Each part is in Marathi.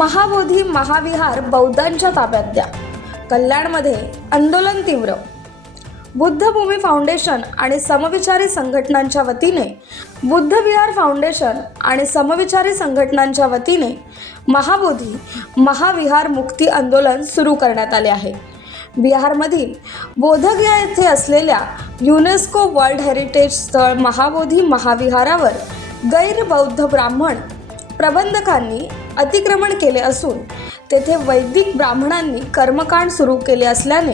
महाबोधी महाविहार बौद्धांच्या ताब्यात द्या. कल्याणमध्ये आंदोलन तीव्र. बुद्धभूमी फाउंडेशन आणि समविचारी संघटनांच्या वतीने बुद्धविहार फाउंडेशन आणि समविचारी संघटनांच्या वतीने महाबोधी महाविहार मुक्ती आंदोलन सुरू करण्यात आले आहे. बिहारमधील बोधगया येथे असलेल्या युनेस्को वर्ल्ड हेरिटेज स्थळ महाबोधी महाविहारावर गैरबौद्ध ब्राह्मण प्रबंधकांनी अतिक्रमण केले असून तेथे वैदिक ब्राह्मणांनी कर्मकांड सुरू केले असल्याने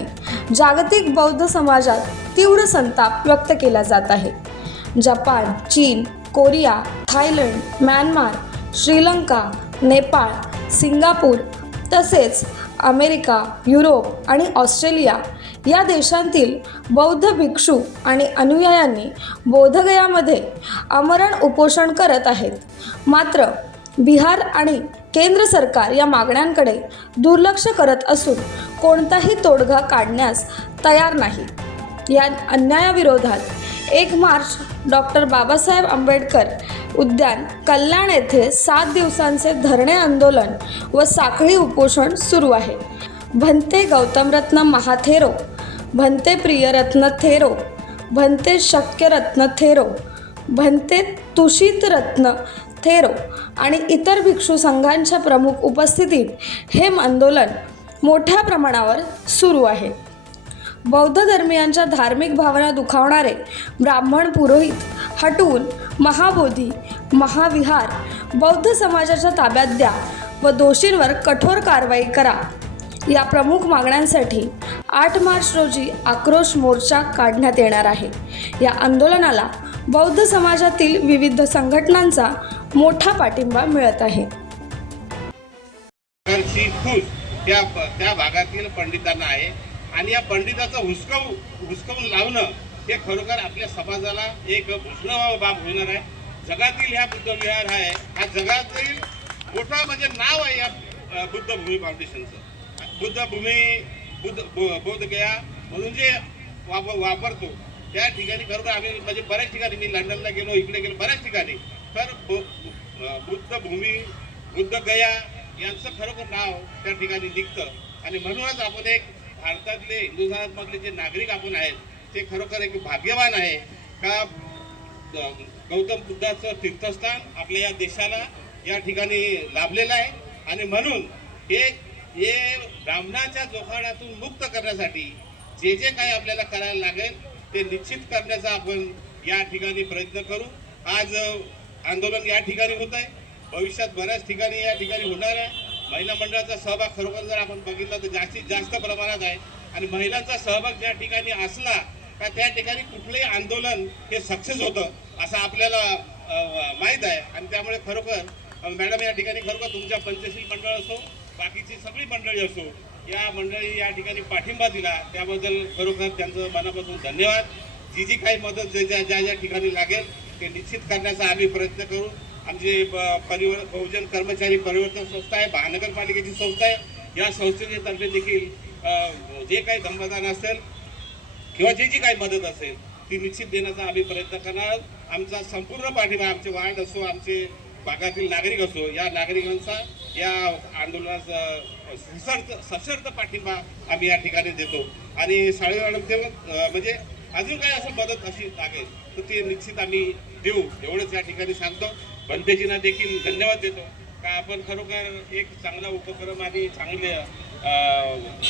जागतिक बौद्ध समाजात तीव्र संताप व्यक्त केला जात आहे. जपान चीन Korea Thailand Myanmar Sri Lanka Nepal Singapore तसेच अमेरिका युरोप आणि ऑस्ट्रेलिया या देशांतील बौद्ध भिक्षू आणि अनुयायांनी बोधगयामध्ये आमरण उपोषण करत आहेत. मात्र बिहार आणि केंद्र सरकार या मागण्यांकडे दुर्लक्ष करत असून कोणताही तोडगा काढण्यास तयार नाही. या अन्यायाविरोधात एक मार्च डॉक्टर बाबासाहेब आंबेडकर उद्यान कल्याण येथे सात दिवसांचे धरणे आंदोलन व साखळी उपोषण सुरू आहे. भंते गौतमरत्न महाथेरो भंते प्रियरत्न थेरो भंते शक्यरत्न थेरो भंते तुषित रत्न थेरो आणि इतर भिक्षू संघांच्या प्रमुख उपस्थितीत हे आंदोलन मोठ्या प्रमाणावर सुरू आहे. बौद्ध धर्मियांच्या धार्मिक भावना दुखावणारे ब्राह्मण पुरोहित हटवून महाबोधी महाविहार बौद्ध समाजाच्या ताब्यात द्या व दोषींवर कठोर कारवाई करा. या प्रमुख मागण्यांसाठी आठ मार्च रोजी आक्रोश मोर्चा काढण्यात येणार आहे. या आंदोलनाला बौद्ध समाजातील विविध संघटनांचा मोठा पाठिंबा मिळत आहे. त्या त्या भागातील पंडितांना आहे. आणि या पंडिताचं हुसकवू हुसकवून लावणं हे खरोखर आपल्या समाजाला एक भूषण बाब होणार आहे. जगातील ह्या बुद्धविहार आहे हा जगातील मोठा म्हणजे नाव आहे या बुद्ध बुद्धभूमी फाउंडेशनचं. बुद्धभूमी बुद्ध बौ- बौद्धगया म्हणून जे वापर वापरतो त्या ठिकाणी खरोखर आम्ही म्हणजे बऱ्याच ठिकाणी मी लंडनला गेलो इकडे गेलो बऱ्याच ठिकाणी. तर बुद्ध भूमी बुद्ध गया यांचं खरोखर नाव त्या ठिकाणी निघतं. आणि म्हणूनच आपण एक भारतातले हिंदू जे नागरिक आपण आहेत ते खरोखर एक भाग्यवान आहे का गौतम बुद्धाचं तीर्थस्थान आपल्या या देशाला या ठिकाणी लाभलेलं आहे? आणि म्हणून हे हे ब्राह्मणाच्या जोखाडातून मुक्त करण्यासाठी जे जे काही आपल्याला करायला लागेल ते निश्चित करण्याचा आपण या ठिकाणी प्रयत्न करू. आज आंदोलन या ठिकाणी होत आहे. भविष्यात बऱ्याच ठिकाणी या ठिकाणी होणार आहे. महिला मंडळाचा सहभाग खरोखर जर आपण बघितला तर जास्तीत जास्त प्रमाणात आहे. आणि महिलांचा सहभाग ज्या ठिकाणी असला का त्या ठिकाणी कुठलंही आंदोलन हे सक्सेस होतं असं आपल्याला माहीत आहे. आणि त्यामुळे खरोखर मॅडम या ठिकाणी खरोखर तुमच्या पंचशील मंडळ असो बाकीची सगळी मंडळी असो या मंडळी या ठिकाणी पाठिंबा दिला. त्याबद्दल खरोखर त्यांचं मनापासून धन्यवाद. जी जी काही मदत ज्या ज्या ज्या ठिकाणी लागेल ते निश्चित करण्याचा आम्ही प्रयत्न करू. आमचे ब- परिवर बहुजन कर्मचारी परिवर्तन संस्था आहे महानगरपालिकेची संस्था आहे. या संस्थेच्या तर्फे देखील जे काही धम्मदान असेल किंवा जे जी काही मदत असेल ती निश्चित देण्याचा आम्ही प्रयत्न करणार आमचा संपूर्ण पाठिंबा आमचे वार्ड असो आमचे भागातील नागरिक असो या नागरिकांचा या आंदोलनाचा सशर्त सशर्त पाठिंबा आम्ही या ठिकाणी देतो. आणि साळे मॅडम ते म्हणजे अजून काही असं मदत अशी लागेल तर ते निश्चित आम्ही देऊ. एवढंच या ठिकाणी सांगतो. बनतेजींना देखील धन्यवाद देतो. का आपण खरोखर एक चांगला उपक्रम आणि चांगले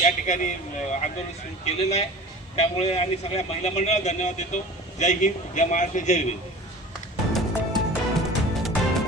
या ठिकाणी आंदोलन सुरू केलेलं आहे. त्यामुळे आणि सगळ्या महिला मंडळाला धन्यवाद देतो. जय हिंद जय महाराष्ट्र जय हिंद.